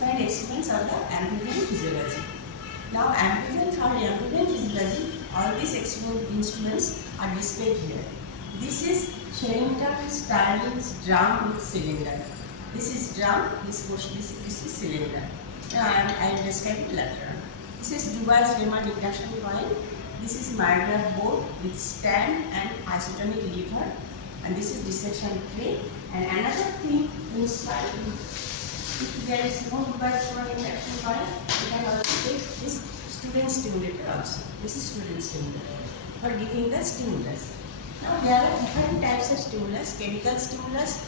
different experiments on the amphibian physiology. Now, amphibian physiology, all these instruments are displayed here. This is Sherrington Starling's drum with cylinder. This is drum, this is cylinder. Now I will describe it later on. This is Dubai's Raymond induction coil. This is Myograph board with stand and isotonic lever. And this is dissection tray. And another thing inside, if there is no Dubai's Raymond induction coil, you can also take this student stimulator also. This is student stimulator for giving the stimulus. Now there are different types of stimulus: chemical stimulus,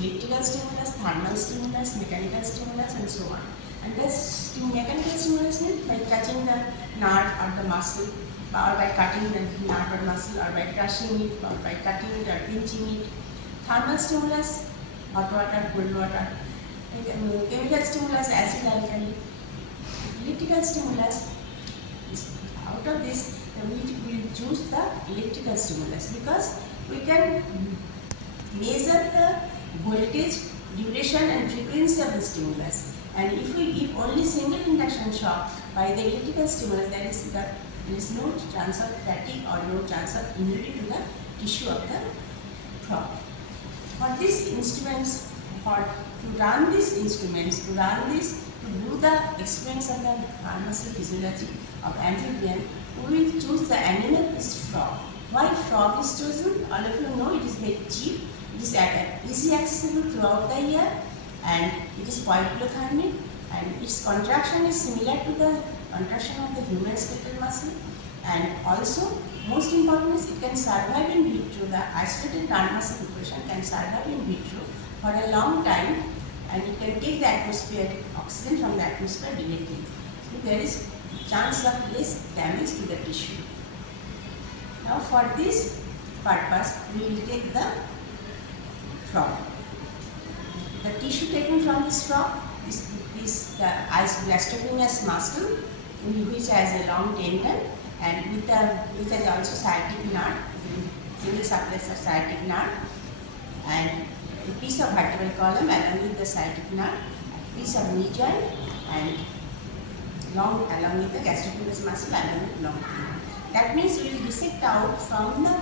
electrical stimulus, thermal stimulus, mechanical stimulus, and so on. And this mechanical stimulus means by touching the nerve or the muscle, or by cutting the nerve or muscle, or by crushing it, or by cutting it or pinching it. Thermal stimulus, hot water, cold water. Chemical stimulus, acid, alkali. Electrical stimulus, out of this we will choose the electrical stimulus because we can measure the voltage, duration and frequency of the stimulus. And if we give only single induction shock by the electrical stimulus, there is no chance of fatigue or no chance of injury to the tissue of the frog. For these instruments, to run do the experiments of the muscle physiology of amphibian, we will choose the animal is frog. Why frog is chosen? All of you know it is very cheap, it is easy accessible throughout the year, and it is poikilothermic, and its contraction is similar to the contraction of the human skeletal muscle, and also most important is it can survive in vitro. The isolated nerve muscle depression can survive in vitro for a long time, and it can take the atmosphere oxygen from the atmosphere directly. So there is chance of less damage to the tissue. Now for this purpose we will take the frog. The tissue taken from this frog is the gastrocnemius muscle, which has a long tendon and which has also sciatic nerve, single subplexus sciatic nerve, and a piece of vertebral column along with the sciatic nerve, a piece of knee joint, and long along with the gastrocnemius muscle along with long tendon. That means we will dissect out from the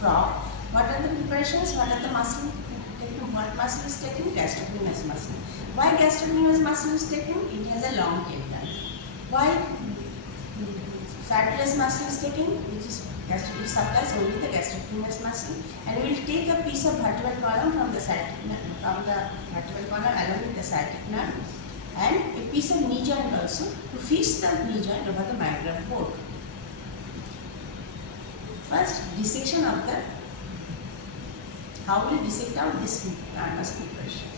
frog what are the preparations, what are the muscle taken, what muscle is taken, gastrocnemius muscle. Why gastrocnemius muscle is taken? It has a long tendon. Why sartorius muscle is taken, which is gastrocnemius supplies only the gastrocnemius muscle, and we will take a piece of vertebral column from the vertebral column along with the sciatic nerve, and a piece of knee joint also to fix the knee joint over the myograph board. First, dissection of the, how we dissect out this nerve muscle preparation.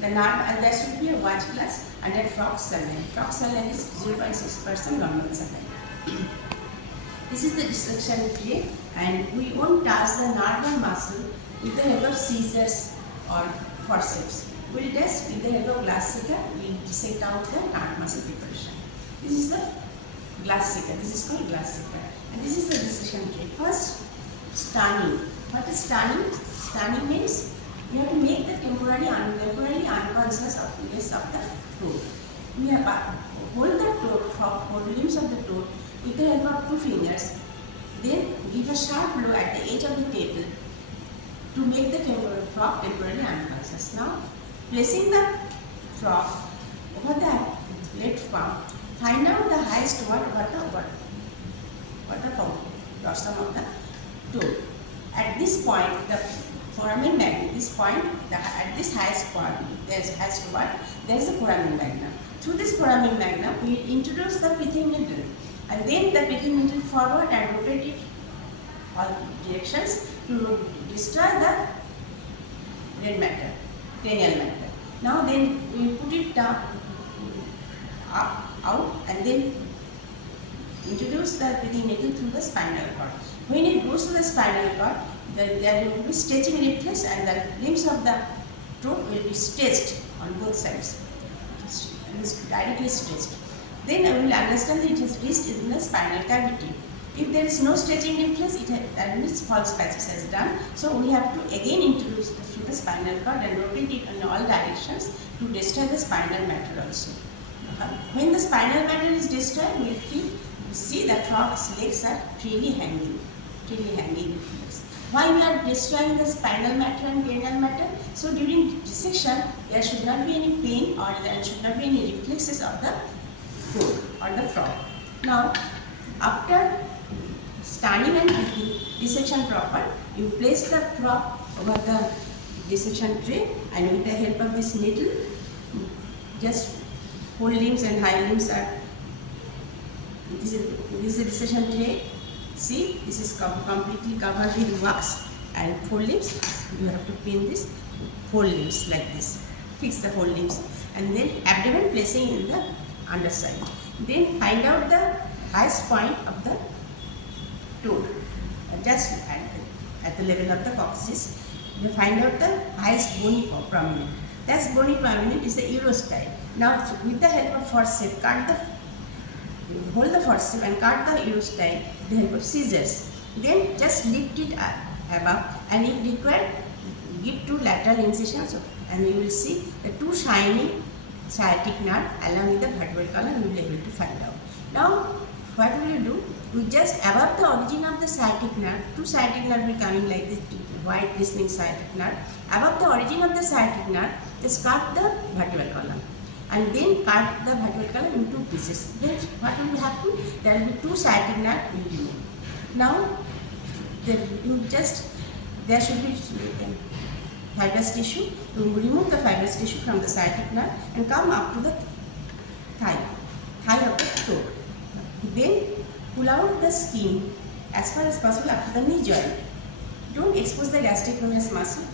The nerve, and there should be a watch glass under frog cell line. Frog cell line is 0.6% normal cell line. This is the dissection tray, and we won't touch the nerve or muscle with the help of scissors or forceps. We will just with the help of glass seeker, we will dissect out the nerve muscle preparation. This is the glass seeker. This is called glass seeker. And this is the dissection tray. First, stunning. What is stunning? Stunning means we have to make the temporarily unconscious of the toad. We have hold the toad from limbs of the toad with the help of 2 fingers. Then give a sharp blow at the edge of the table to make the frog temporarily unconscious. Now, placing the frog over the left palm, find out the highest what the dorsum of the toad. At this point, the foramen magnum. This point, at this highest point, there is a foramen magnum. Through this foramen magnum, we introduce the pithing needle, and then the pithing needle forward and rotate it all directions to destroy the brain matter, cranial matter. Now then we put it down, up, out, and then introduce the pithing needle through the spinal cord. When it goes to the spinal cord, there will be stretching reflex, and the limbs of the throat will be stretched on both sides. It is directly stretched. Then I will understand that it has reached in the spinal cavity. If there is no stretching reflex, that means false patches has done. So we have to again introduce the the spinal cord and rotate it in all directions to destroy the spinal matter also. When the spinal matter is destroyed, we will see the frog's legs are freely hanging. Why we are destroying the spinal matter and cranial matter? So during dissection, there should not be any pain or there should not be any reflexes of the toad or the frog. Now, after starting and dissection proper, you place the frog over the dissection tray and with the help of this needle, just whole limbs and hind limbs are, this is a dissection tray. See, this is completely covered with wax and four limbs. You have to pin this four limbs like this. Fix the four limbs and then abdomen placing in the underside. Then find out the highest point of the toad. Just at the level of the coccyx, you find out the highest bony prominent. That bony prominent is the urostyle. Now, with the help of forceps, hold the forceps and cut the urostyle with the help of scissors. Then just lift it above and if required, give 2 lateral incisions and you will see the 2 shiny sciatic nerve along with the vertebral column you will be able to find out. Now, what will you do? We just above the origin of the sciatic nerve, 2 sciatic nerve will come in like this white glistening sciatic nerve. Above the origin of the sciatic nerve, just cut the vertebral column and then cut the vertebral column in 2 pieces. Then what will happen? There will be 2 sciatic nerve will be moved. Now, there should be fibrous tissue. You remove the fibrous tissue from the sciatic nerve and come up to the thigh of the toad. Then pull out the skin as far as possible up to the knee joint. Don't expose the gastrocnemius muscle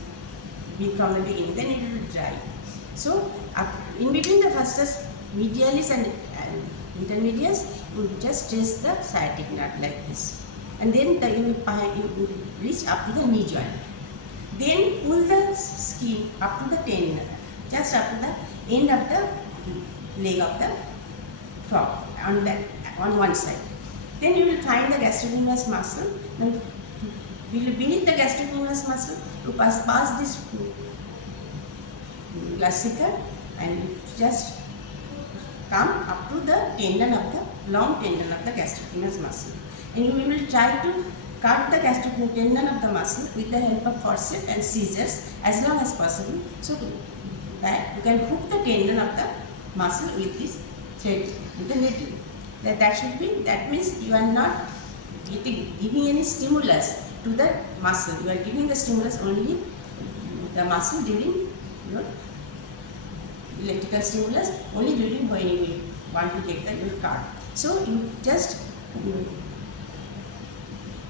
from the beginning, then it will dry. So, in between the vastus medialis and intermedius, you just trace the sciatic nerve like this. And then you will reach up to the knee joint. Then pull the skin up to the tendon, just up to the end of the leg of the frog on one side. Then you will find the gastrocnemius muscle. Now, beneath the gastrocnemius muscle, you pass this glacica and you just come up to the tendon of the long tendon of the gastrocnemius muscle. And you will try to cut the gastrocnemius tendon of the muscle with the help of forceps and scissors as long as possible, so that you can hook the tendon of the muscle with this thread, with the needle. That means you are not giving any stimulus to the muscle. You are giving the stimulus only the muscle during your electrical stimulus, only during when you will want to get your card. So you just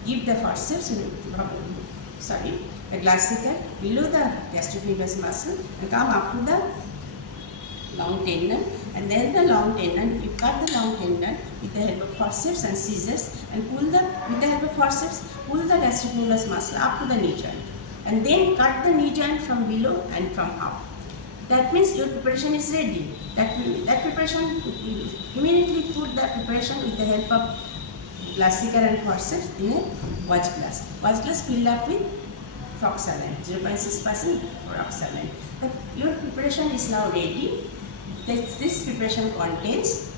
give the forceps, the glacica below the gastrocnemius muscle and come up to the long tendon, and then the long tendon, you cut the long tendon with the help of forceps and scissors and with the help of forceps, pull the gastrocnemius muscle up to the knee joint and then cut the knee joint from below and from up. That means your preparation is ready. That preparation, immediately put the preparation with the help of glacica and forceps in a watch glass. Watch glass filled up with frog saline, 0.6% frog saline. Your preparation is now ready. This preparation contains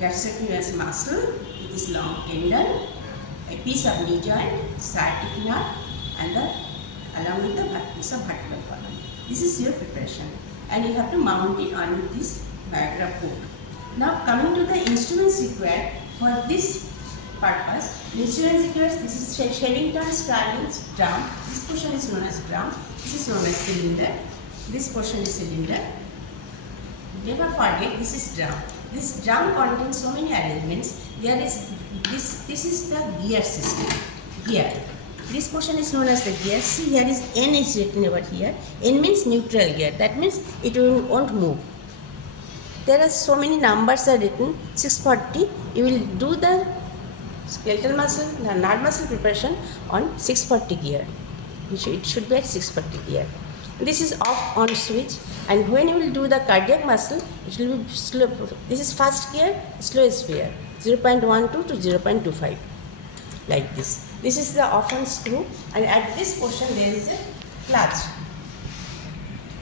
gastrocnemius muscle with this long tendon, a piece of knee joint, sciatic nerve, and along with the piece of vertebral column. This is your preparation, and you have to mount it on this Viagra port. Now, coming to the instruments required for this purpose, the instruments required. This is Sheddington-Starling's drum. This portion is known as drum. This is known as cylinder. This portion is cylinder. Never forget, this is drum. This drum contains so many arrangements. There is this is the gear system. Gear. This portion is known as the gear. See, here is N is written over here. N means neutral gear. That means it won't move. There are so many numbers are written. 640. You will do the skeletal muscle, the nerve muscle preparation on 640 gear. It should be at 640 gear. This is off on switch, and when you will do the cardiac muscle, it will be slow. This is fast gear, slowest gear, 0.12 to 0.25, like this. This is the off on screw, and at this portion there is a clutch.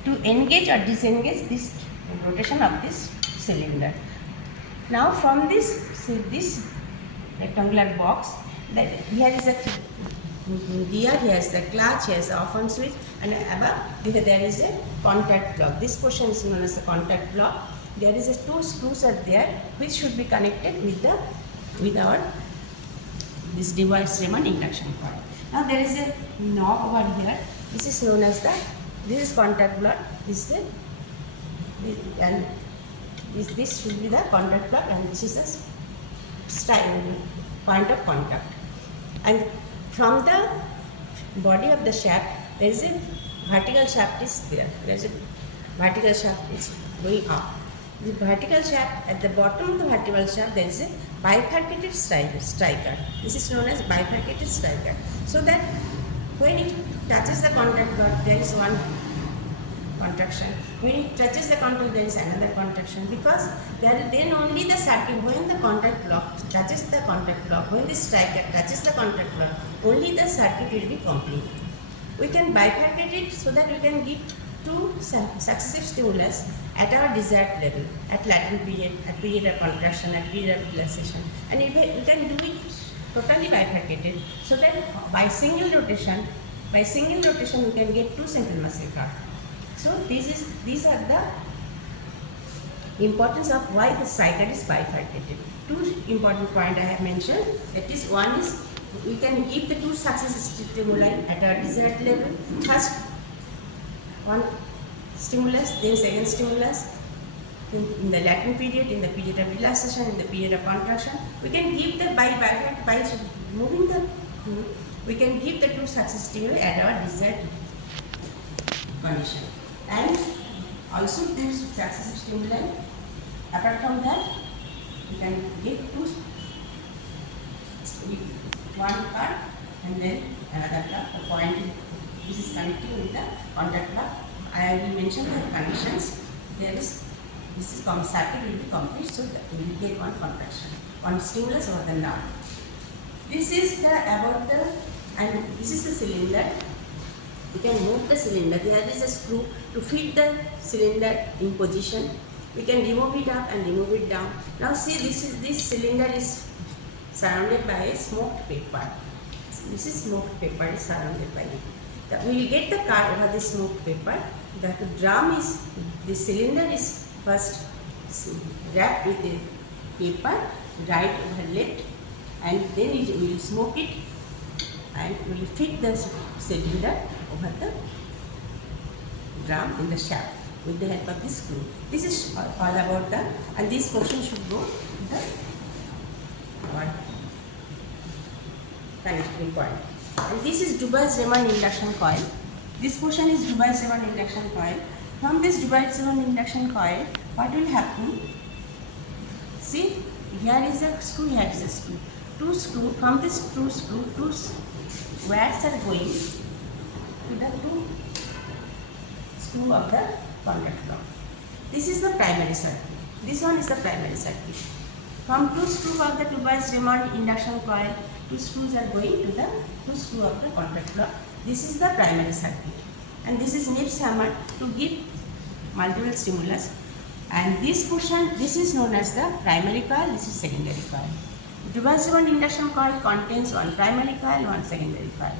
to engage or disengage this rotation of this cylinder. Now from this rectangular box, that here is a gear, here is the clutch, here is the off on switch, and above there is a contact block. This portion is known as the contact block. There is a two screws are there which should be connected with our this device Raymond induction coil. Now there is a knob over here. This is known as this is contact block. This should be the contact block, and this is the point of contact. And from the body of the shaft, there is a vertical shaft is there. There is a vertical shaft is going up. The vertical shaft, at the bottom of the vertical shaft, there is a bifurcated striker. This is known as bifurcated striker. So that when it touches the contact block, there is one contraction. When it touches the contact, there is another contraction, because then only the circuit, when the contact block touches the contact block, when the striker touches the contact block, only the circuit will be complete. We can bifurcate it so that we can give two successive stimulus at our desired level, at latent period, at period of contraction, at period of relaxation, and we can do it totally bifurcated, so that by single rotation we can get two simple muscle car. So these are the importance of why the cycle is bifurcated. Two important points I have mentioned. That is, one is we can give the two successive stimuli at our desired level. First one stimulus, then second stimulus in the latent period, in the period of relaxation, in the period of contraction. We can give the by moving the two, we can give the two successive stimuli at our desired condition. And also two successive stimuli. Apart from that, we can give one part and then another part. The point this is connecting with the contact block. I will mention the conditions. This circuit will be complete, so that we will get one contraction, one stimulus over the nerve. This is this is the cylinder. We can move the cylinder. There is a screw to fit the cylinder in position. We can remove it up and remove it down. Now see, this cylinder is surrounded by a smoked paper. This is smoked paper is surrounded by it. We will get the car over the smoked paper. The cylinder is first wrapped with the paper, right over left, and then we will smoke it, and we will fit the cylinder over the drum in the shaft with the help of this screw. This is all about and this portion should go to the connecting point. And this is Dubas-Raymond induction coil. This portion is Dubas-Raymond induction coil. From this Dubas-Raymond induction coil, what will happen? See, here is a screw, here is a screw. From this two wires are going to the two screw of the contact block. This is the primary circuit. This one is the primary circuit. From two screw of the Dubas-Raymond induction coil, two screws are going to the two screw of the contact block. This is the primary circuit, and this is Nips hammer to give multiple stimulus. And this portion, this is known as the primary coil. This is secondary coil. Dubas-Raymond induction coil contains one primary coil, one secondary coil.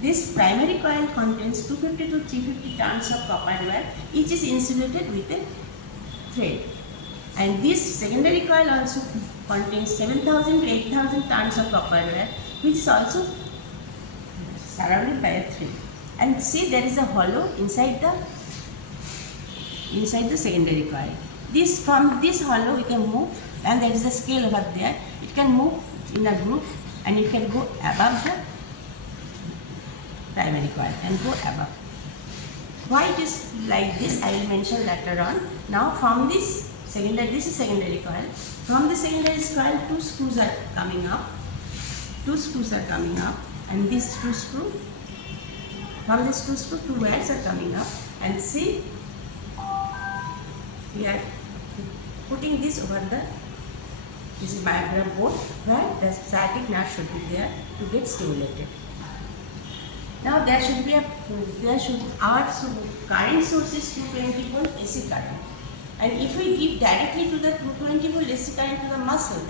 This primary coil contains 250 to 350 turns of copper wire. Each is insulated with a thread. And this secondary coil also contains 7,000 to 8,000 turns of copper wire, which is also surrounded by a thread. And see, there is a hollow inside the secondary coil. From this hollow we can move, and there is a scale over there. It can move in a group, and it can go above the primary coil and go above. Why it is like this, I will mention later on. Now from this secondary, this is secondary coil. From the secondary coil, two screws are coming up. And these two screws, from these two screws, two wires are coming up. And see, we are putting this over this is diagram board where the sciatic nerve should be there to get stimulated. Now there should be our current source is 220 volt AC current, and if we give directly to the 220 volt AC current to the muscle,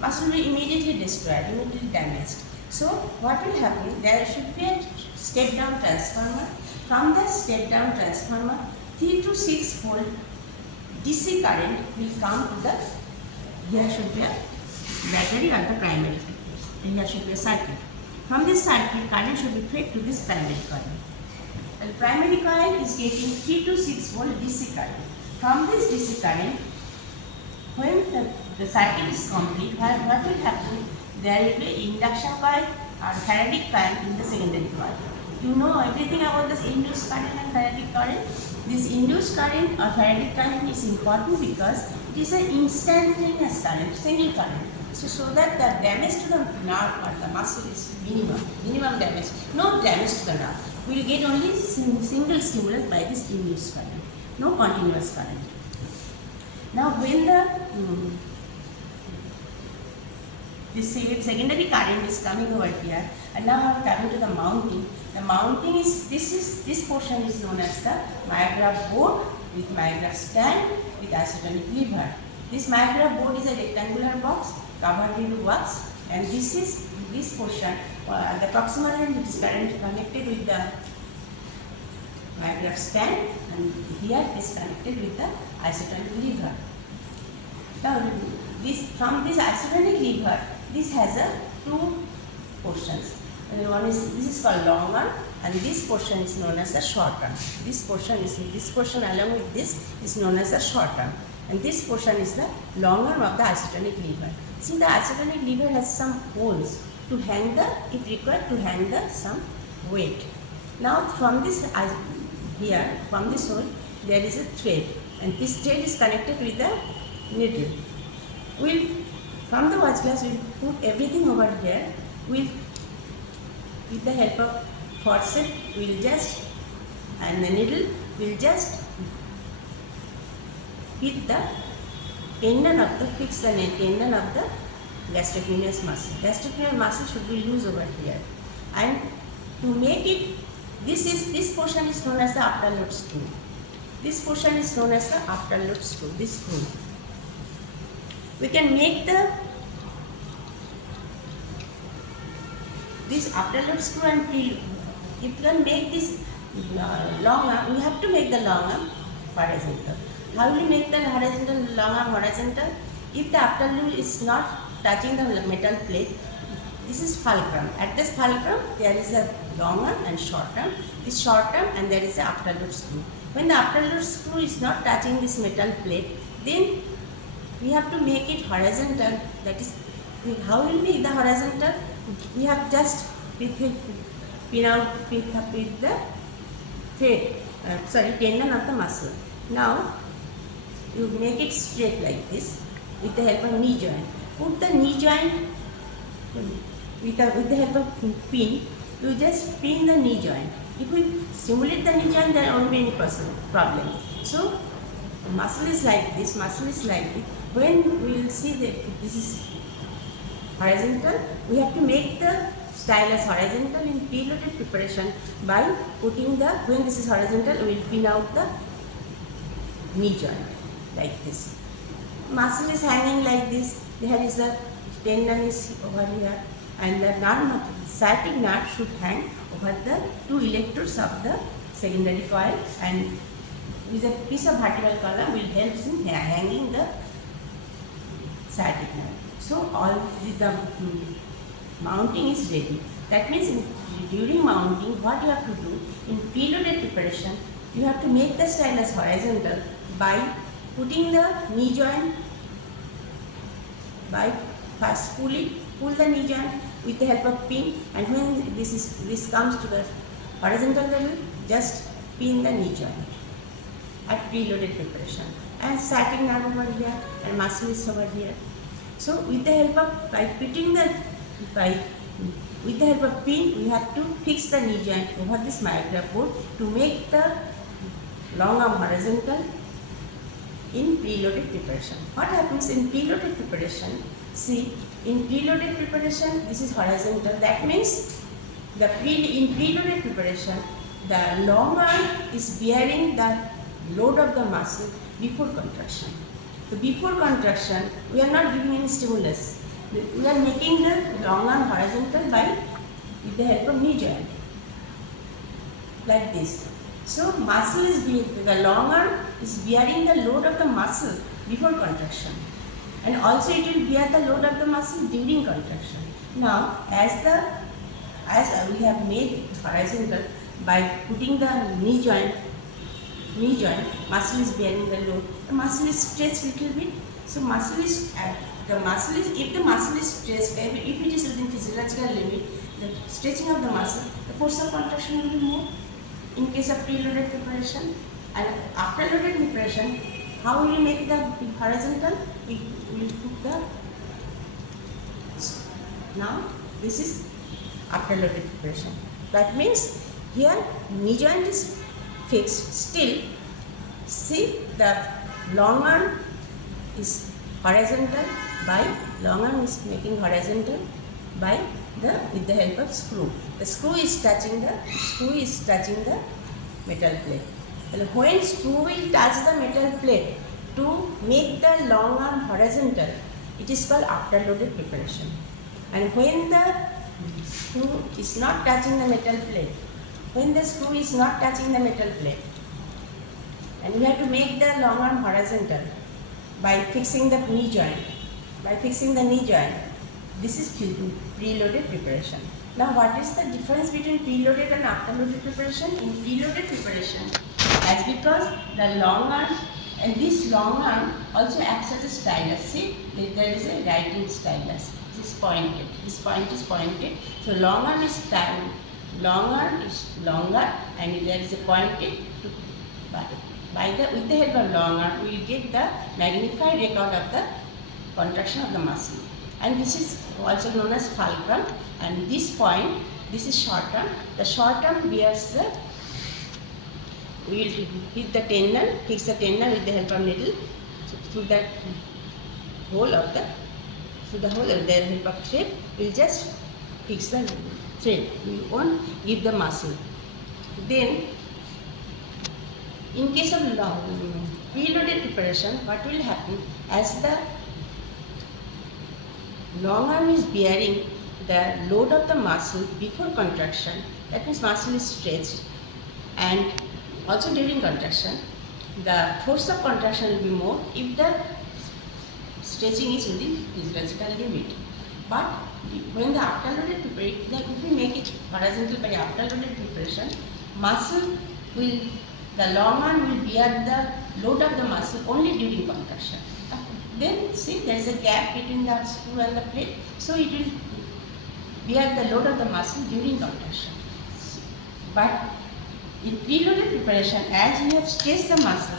muscle will immediately destroyed, immediately damaged. So what will happen? There should be a step down transformer. From the step down transformer, 3 to 6 volt DC current will come to the. Here should be a battery at the primary. Here should be a circuit. From this circuit, current should be fed to this primary coil. And primary coil is getting 3 to 6 volt DC current. From this DC current, when the circuit is complete, what will happen? There will be induction coil or Faraday coil in the secondary coil. You know everything about this induced current and Faraday current. This induced current or Faraday current is important because it is an instantaneous current, single current. So that the damage to the nerve or the muscle is minimum damage, no damage to the nerve. We will get only single stimulus by this induced current, no continuous current. Now when this secondary current is coming over here, and now I am coming to the mounting. The mounting is this portion is known as the myograph board with myograph stand with isotonic lever. This myograph board is a rectangular box covered with wax, and this portion, the proximal end, which is currently connected with the myograph stand, and here it is connected with the isotonic lever. Now from this isotonic lever, this has two portions. This is called long arm, and this portion is known as the short arm. This portion along with this is known as the short arm, and this portion is the long arm of the isotonic lever. See, the isotonic lever has some holes to hang if required, to hang some weight. Now from this from this hole there is a thread, and this thread is connected with the needle. From the watch glass we put everything over here. With the help of forceps, and the needle will just hit the tendon of the tendon of the gastrocnemius muscle. Gastrocnemius muscle should be loose over here, and to make it, this portion is known as the afterload screw. This portion is known as the afterload screw. This screw. We can make this afterload screw and preload. If you can make this long arm, we have to make the long arm horizontal. How will you make the long arm horizontal? If the afterload is not touching the metal plate, this is fulcrum. At this fulcrum, there is a long arm and short arm. This short arm, and there is the afterload screw. When the afterload screw is not touching this metal plate, then we have to make it horizontal. That is, how will we make the horizontal? We have just pin out with the thread, tendon of the muscle. Now you make it straight like this with the help of knee joint. Put the knee joint with the help of pin. You just pin the knee joint. If we stimulate the knee joint, there won't be any problem. So the muscle is like this. When we will see that this is horizontal, we have to make the stylus horizontal in preloaded preparation by putting when this is horizontal, we will pin out the knee joint like this. Muscle is hanging like this. There is a tendon is over here, and the sciatic nerve should hang over the two electrodes of the secondary coil, and with a piece of vertical column will help in hanging the sciatic nerve. So all the mounting is ready. That means during mounting, what you have to do in preloaded preparation, you have to make the stylus horizontal by putting the knee joint, by first pull the knee joint with the help of pin, and when this comes to the horizontal level, just pin the knee joint at preloaded preparation, and sciatic nerve over here and muscle is over here. So with the help of with the help of pin, we have to fix the knee joint over this myograph board to make the long arm horizontal in preloaded preparation. What happens in preloaded preparation? See, in preloaded preparation, this is horizontal. That means In preloaded preparation, the long arm is bearing the load of the muscle before contraction. So before contraction, we are not giving any stimulus. We are making the long arm horizontal with the help of knee joint, like this. So the long arm is bearing the load of the muscle before contraction, and also it will bear the load of the muscle during contraction. Now, as we have made horizontal by putting the knee joint, muscle is bearing the load. The muscle is stretched little bit. So if the muscle is stretched, if it is within physiological limit, the stretching of the muscle, the force of contraction will be more. In case of preloaded preparation, and after loaded preparation, how will you make the horizontal? We will put the. Now this is after loaded preparation. That means here knee joint is fixed. Still, see the long arm is horizontal making horizontal with the help of screw. The screw is touching the metal plate. And when screw will touch the metal plate to make the long arm horizontal, it is called after loaded preparation. And when the screw is not touching the metal plate, and we have to make the long arm horizontal by fixing the knee joint. This is preloaded preparation. Now, what is the difference between preloaded and afterloaded preparation? In preloaded preparation, as because the long arm and this long arm also acts as a stylus. See, there is a writing stylus. This is pointed. This point is pointed. So long arm is longer, and there is a pointed. With the help of long arm, we will get the magnified record of the contraction of the muscle. And this is also known as fulcrum. And this point, this is short arm. The short arm bears we will hit the tendon, fix the tendon with the help of needle through the hole with the help of thread. We will just fix the thread. We won't give the muscle. Then, in case of preloaded preparation, what will happen? As the long arm is bearing the load of the muscle before contraction, that means muscle is stretched, and also during contraction, the force of contraction will be more if the stretching is within physiological limit. But when the afterloaded preparation, if we make it horizontal by afterloaded preparation, the long arm will bear the load of the muscle only during contraction. Then see, there is a gap between the screw and the plate, so it will bear the load of the muscle during contraction. But in preloaded preparation, as we have stretched the muscle,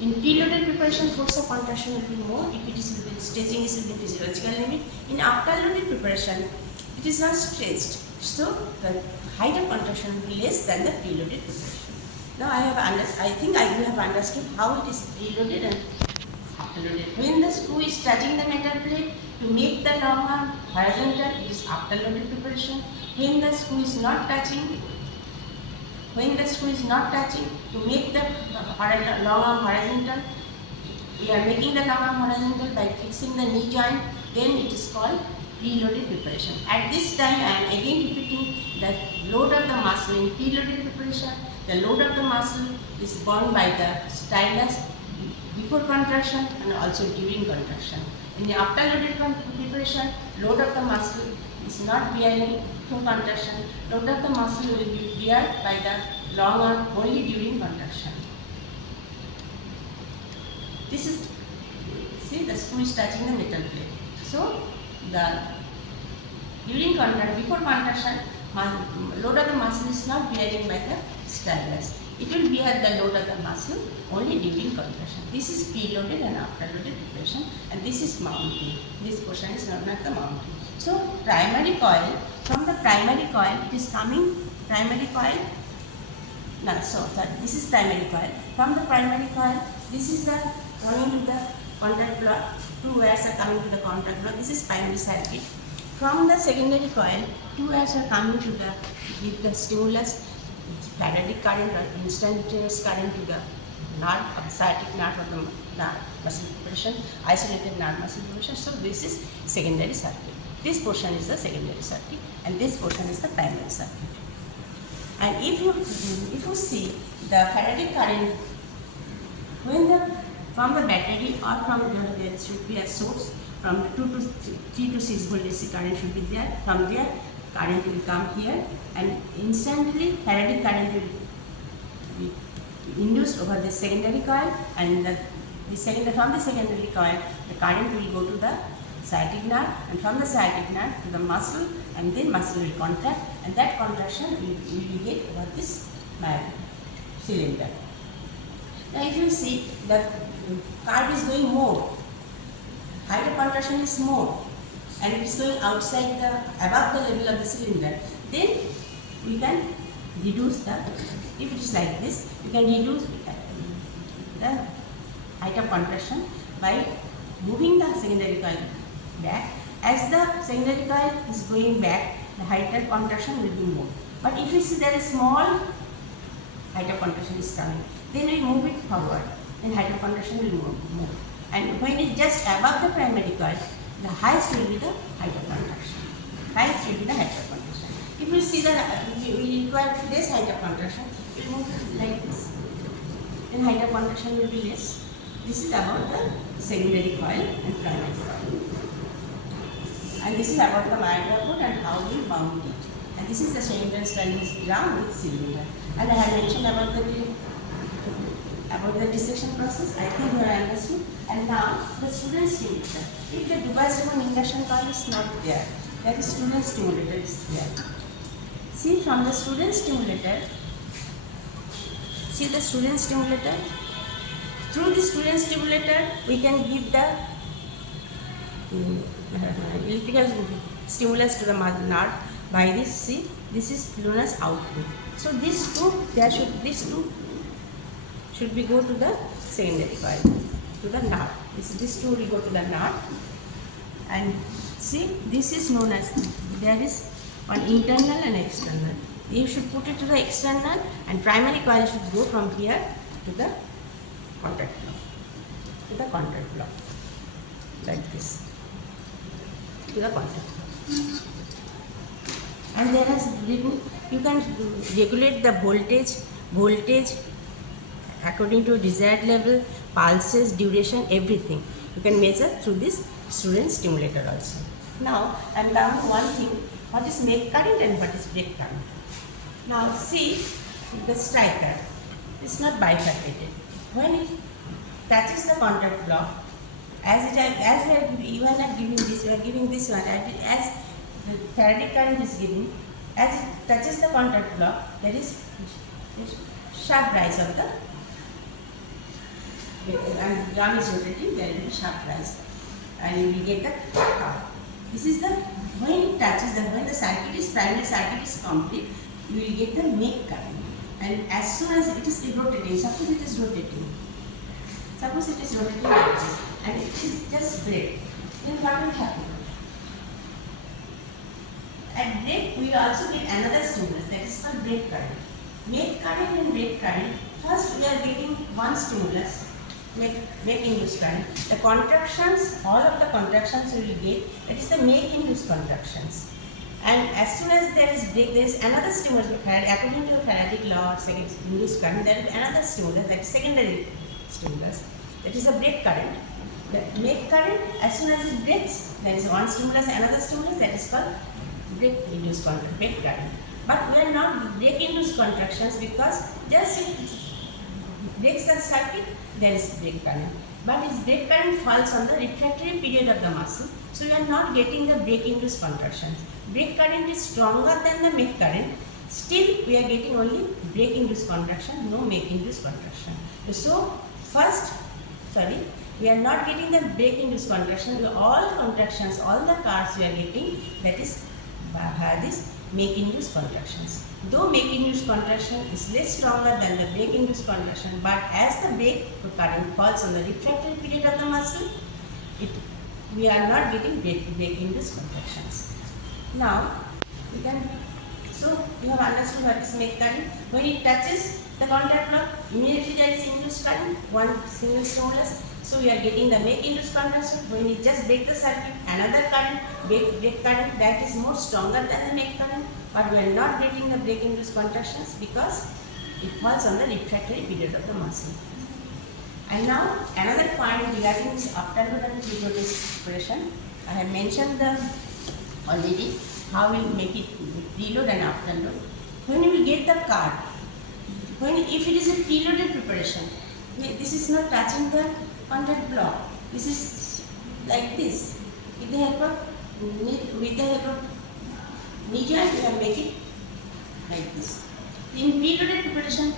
in preloaded preparation, force of contraction will be more if it is within, stretching is within physiological limit. In afterloaded preparation, it is not stretched, so the height of contraction will be less than the preloaded preparation. Now I think you have understood how it is preloaded and afterloaded. When the screw is touching the metal plate to make the long arm horizontal, it is afterloaded preparation. When the screw is not touching, to make the long arm horizontal, we are making the long arm horizontal by fixing the knee joint, then it is called preloaded preparation. At this time, I am again repeating the load of the muscle in preloaded preparation. The load of the muscle is borne by the stylus before contraction and also during contraction. In the afterloaded preparation, load of the muscle is not bearing before contraction. Load of the muscle will be beared by the long arm only during contraction. This is, see, the screw is touching the metal plate. So, before contraction, load of the muscle is not bearing by the stylus. It will bear the load of the muscle only during contraction. This is preloaded and afterloaded preparation, and this is mounting. This portion is known as the mounting. So, primary coil, from the primary coil, it is coming, this is primary coil. From the primary coil, this is the coming to the contact block. Two wires are coming to the contact block. This is primary circuit. From the secondary coil, two wires are coming to the give the stimulus, periodic current or instantaneous current to the nerve or sciatic nerve or the nerve muscle preparation, isolated nerve muscle preparation. So this is secondary circuit. This portion is the secondary circuit, and this portion is the primary circuit. And if you see the periodic current, when from the battery or from there should be a source from 2 to 3 to 6 volt AC current should be there. From there current will come here, and instantly periodic current will be induced over the secondary coil, and from the secondary coil the current will go to the sciatic nerve, and from the sciatic nerve to the muscle, and then muscle will contract, and that contraction will get over this cylinder. Now if you see the curve is going more, height of contraction is more, and it is going outside above the level of the cylinder, then we can reduce if it is like this, we can reduce the height of contraction by moving the secondary coil back. As the secondary coil is going back, the height of contraction will be more. But if you see there is small height of contraction is coming, then we move it forward, then height of contraction will move. And when it is just above the primary coil, the highest will be the height of contraction. Highest will be the height of contraction. If you see that we require less height of contraction, we will move like this. Then height of contraction will be less. This is about the secondary coil and primary coil. And this is about the microport and how we mount it. And this is the cylinder standing ground with cylinder. And I have mentioned about the dissection process. I think you have understood. And now the student stimulator. If the device of an induction coil is not there, that is student stimulator is there. See from the student stimulator. See the student stimulator. Through the student stimulator, we can give the electrical stimulus to the nerve by this. See, this is luminous output. So these two should be go to the secondary coil, to the nerve. This two will go to the nerve, and see, this is known as, there is one internal and external. You should put it to the external, and primary coil should go from here to the contact block, like this, to the contact block. And there is written, you can regulate the voltage according to desired level, pulses, duration, everything. You can measure through this student stimulator also. Now I am down to one thing, what is make current and what is break current. Now see the striker, it's not bifurcated. When it touches the contact block, as we are giving this, we are giving this one, as the periodic current is given, as it touches the contact block, there is sharp rise of the, and drum is rotating, there will be sharp rise, and you will get the power. This is the, when it touches when the primary circuit is complete, you will get the make current. And as soon as it is rotating, suppose it is rotating like this, and it is just break, then what will happen? At break, we also get another stimulus, that is called break current. Make current and break current, first we are getting one stimulus, make induced current. The contractions, all of the contractions we will get, that is the make induced contractions. And as soon as there is break, there is another stimulus. According to the Faraday law or second induced current, there will be another stimulus, that is secondary stimulus. That is a break current. The make current, as soon as it breaks, there is one stimulus, another stimulus, that is called break induced break current. But we are not break induced contractions, because just it breaks the circuit, there is break current. But its break current falls on the refractory period of the muscle, so we are not getting the break induced contractions. Break current is stronger than the make current, still we are getting only break induced contraction, no make induced contraction. So we are not getting the break induced contraction, all contractions, all the curves we are getting, that is this make induced contractions. Though make induced contraction is less stronger than the break induced contraction, but as the break current falls on the refractory period of the muscle, we are not getting break induced contractions. Now you can, so you have understood what is make current. When it touches the contact block, immediately there is induced current, one single stimulus. So we are getting the make induced current. When we just break the circuit, another current, break current that is more stronger than the make current, but we are not getting the break induced contractions because it falls on the refractory period of the muscle. And now another point regarding this afterload and preload preparation. I have mentioned already how we will make it preload and afterload. When you will get the card, if it is a preloaded preparation, this is not touching the contact block. This is like this. With the help of knee joint, you can make it like this. In preloaded preparation,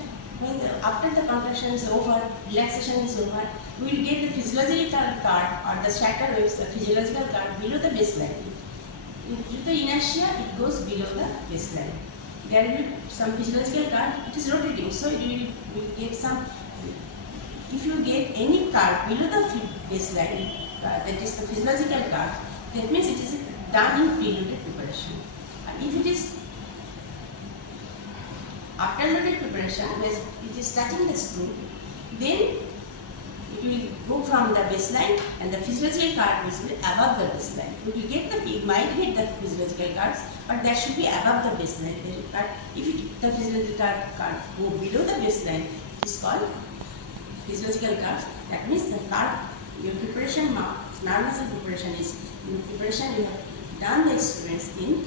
after the contraction is over, relaxation is over, we will get the physiological card or the shatter waves, the physiological card below the baseline. Due to inertia, it goes below the baseline. There will be some physiological card, it is rotating, so you will get some. If you get any card below the baseline, that is the physiological card, that means it is done in preloaded preparation. And if it is afterloaded preparation, where it is touching the screw, then it will go from the baseline and the physiological card will be above the baseline. You might get the physiological cards, but that should be above the baseline. If the physiological card go below the baseline, it is called physiological cards. That means the card, your preparation, muscle preparation is your preparation. You have done the experiments in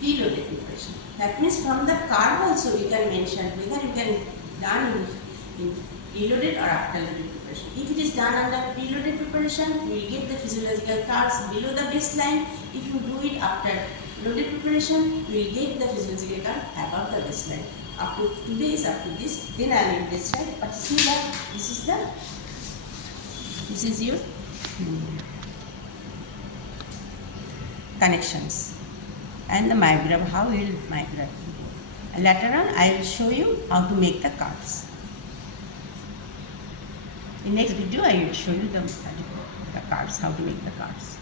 preloaded preparation. That means from the card also you can mention whether you can done in preloaded or afterloaded preparation. If it is done under preloaded preparation, you will get the physiological cards below the baseline. If you do it after loaded preparation, you will get the physiological card above the baseline. Up to today is up to this. Then I will describe. But see that this is your connections. And the myogram, how we will migrate. Later on, I will show you how to make the cards. In next video, I will show you the cards, how to make the cards.